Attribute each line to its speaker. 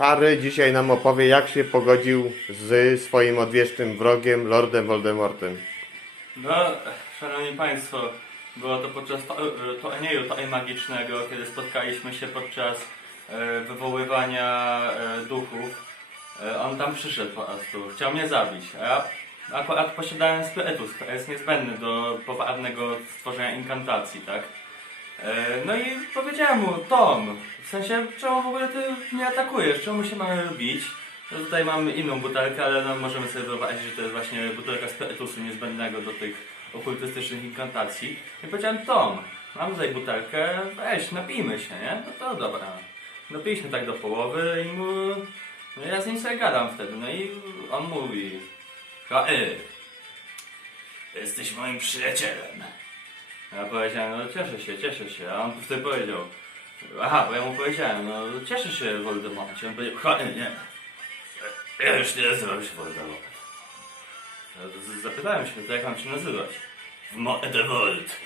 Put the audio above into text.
Speaker 1: Harry dzisiaj nam opowie, jak się pogodził z swoim odwiecznym wrogiem, Lordem Voldemortem.
Speaker 2: No, szanowni państwo, było to podczas to, turnieju to magicznego, kiedy spotkaliśmy się podczas e, wywoływania e, duchów. E, on tam przyszedł po prostu, chciał mnie zabić, a ja akurat posiadałem spirytus, który jest niezbędny do powabnego stworzenia inkantacji, tak? E, no i powiedziałem mu, Tom, w sensie, czemu w ogóle ty mnie atakujesz, czemu się mamy bić? No tutaj mamy inną butelkę, ale no możemy sobie wyobrazić, że to jest właśnie butelka spirytusu niezbędnego do tych okultystycznych inkantacji. I powiedziałem, Tom, mam tutaj butelkę, weź, napijmy się, nie? No to dobra. Napiliśmy tak do połowy i mu... No ja z nim sobie gadam wtedy, no i on mówi, H.Y. Jesteś moim przyjacielem. Ja powiedziałem, no cieszę się, cieszę się, a on wtedy powiedział, aha, bo ja mu powiedziałem, no cieszę się Voldemorcie. On powiedział, H.Y. nie. Ja już nie nazywam się Voldemort. Zapytałem się, to jak mam się nazywać? Voldemort.